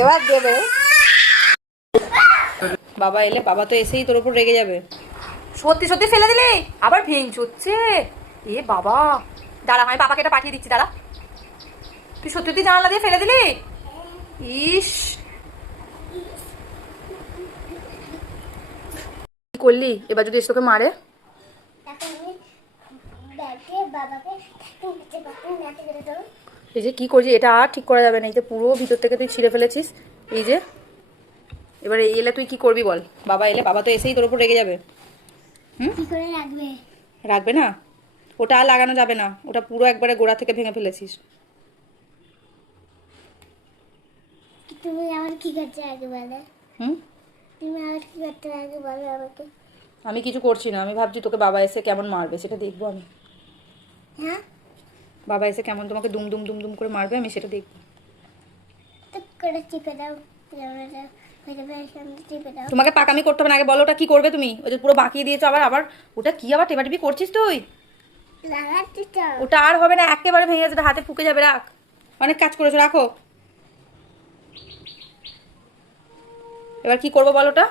এবার দেবে। বাবা এলে, বাবা তো এসেই তোর উপর রেগে যাবে। সত্যি সত্যি ফেলে দিলে, আবার ভেঙচ হচ্ছে। এ বাবা, দাঁড়া আমি বাবাকে এটা পাঠিয়ে দিচ্ছি, দাঁড়া। তুই সত্যি সত্যি জানালা দিয়ে ফেলে দিলি? ইস, কি করলি? এবার যদি এসে তোকে মারে? এই যে কি করছিস, এটা আর ঠিক করা যাবে না। এই যে পুরো ভিতর থেকে তুই ছিঁড়ে ফেলেছিস। এই যে এবারে এলে তুই কি করবি বল? বাবা এলে, বাবা তো এসেই তোর উপর রেগে যাবে। কি করে রাখবে? রাখবে না? ওটা আর লাগানো যাবে না, ওটা পুরো একবারে গোড়া থেকে ভেঙে ফেলেছিস। তুমি আমার কি করতে আগে বলো? তুমি আমার কি করতে আগে বলো আমাকে। আমি কিছু করছি না, আমি ভাবছি তোকে বাবা এসে কেমন মারবে সেটা দেখবো আমি। হ্যাঁ, বাবা এসে কেমন তোমাকে দুম দুম দুম দুম করে মারবে আমি সেটা দেখবো। তো করে চিপে দাও, চিপে দাও। তোমাকে পাকামি করতে হবে না, আগে বলো ওটা কি করবে তুমি? ওই যে পুরো বাঁকিয়ে দিয়েছো, আবার আবার ওটা কি আবার টেপাটিপি করছিস তুই? লাগাতে চাও? ওটা আর হবে না, একেবারে ভেঙে যাবে, হাতে ফুকে যাবে। রাখ, অনেক কাজ করেছো, রাখো। এবার কি করবো বল ওটা?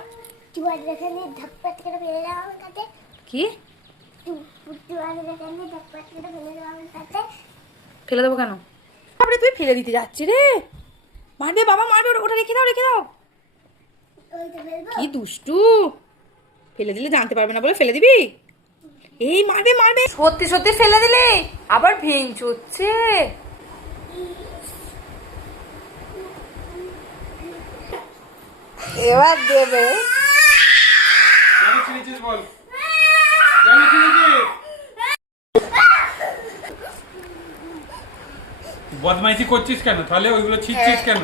তোমার এখানে ধাপ্পাত করে ফেলে দাও আমার কাছে। কি তোমার এখানে ধাপ্পাত করে ফেলে দাও আমার কাছে। ফেলে দেবো কেন? তারপরে তুই ফেলে দিতে যাচ্ছি রে। মারবে বাবা, মারবে, ওটা রেখে দাও, রেখে দাও। ওই তো ফেলবো। কি দুষ্টু, ফেলে দিলে জানতে পারবে না বলে ফেলে দিবি? এই মারবে মারবে, সত্যি সত্যি ফেলে দিলে, আবার ভেঙচ হচ্ছে। এবার দেবে। কেন ছিঁড়েছিস বল? কেন ছিঁড়েছিস? বদমাইশি করছিস কেন? তাহলে ওইগুলো ছিঁড়ছিস কেন?